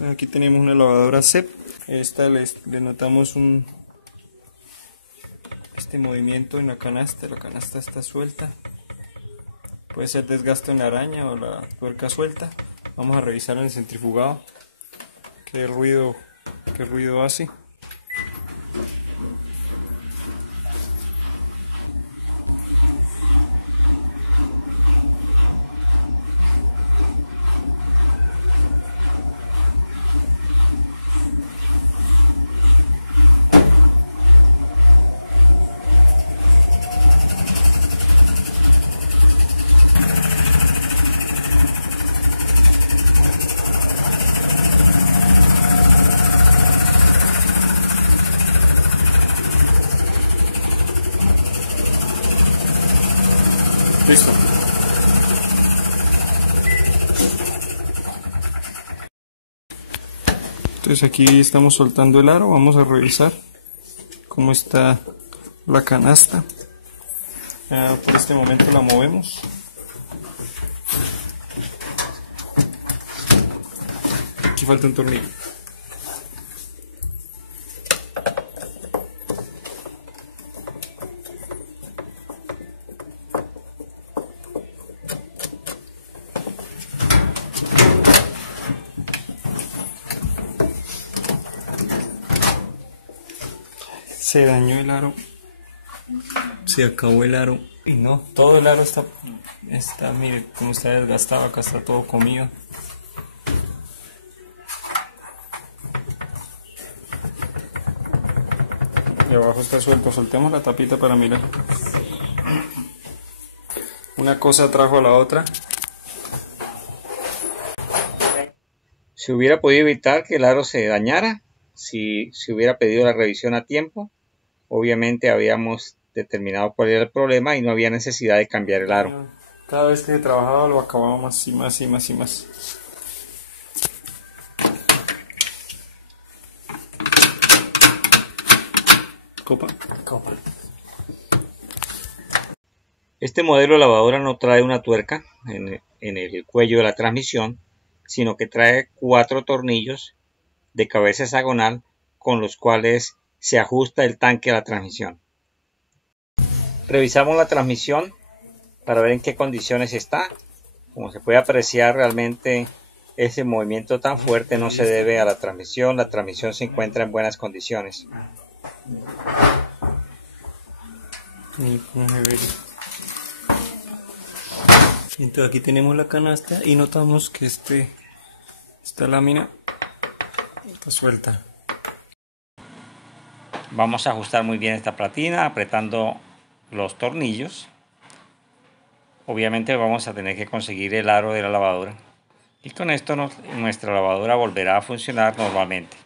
Aquí tenemos una lavadora CEP. Esta le notamos este movimiento en la canasta. La canasta está suelta. Puede ser desgaste en la araña o la tuerca suelta. Vamos a revisar en el centrifugado qué ruido hace. Listo. Entonces aquí estamos soltando el aro. Vamos a revisar cómo está la canasta. Ya por este momento la movemos. Aquí falta un tornillo. Se dañó el aro, se acabó el aro y no, todo el aro está, mire cómo está desgastado, acá está todo comido. Y abajo está suelto. Soltemos la tapita para mirar. Una cosa trajo a la otra. Se hubiera podido evitar que el aro se dañara si se hubiera pedido la revisión a tiempo. Obviamente habíamos determinado cuál era el problema y no había necesidad de cambiar el aro. Cada vez que trabajaba lo acababa más y más y más y más. Copa. Este modelo de lavadora no trae una tuerca en el cuello de la transmisión, sino que trae 4 tornillos de cabeza hexagonal con los cuales se ajusta el tanque a la transmisión. Revisamos la transmisión para ver en qué condiciones está. Como se puede apreciar, realmente ese movimiento tan fuerte no se debe a la transmisión. La transmisión se encuentra en buenas condiciones. Entonces aquí tenemos la canasta y notamos que esta lámina está suelta. Vamos a ajustar muy bien esta platina apretando los tornillos. Obviamente vamos a tener que conseguir el aro de la lavadora y con esto nuestra lavadora volverá a funcionar normalmente.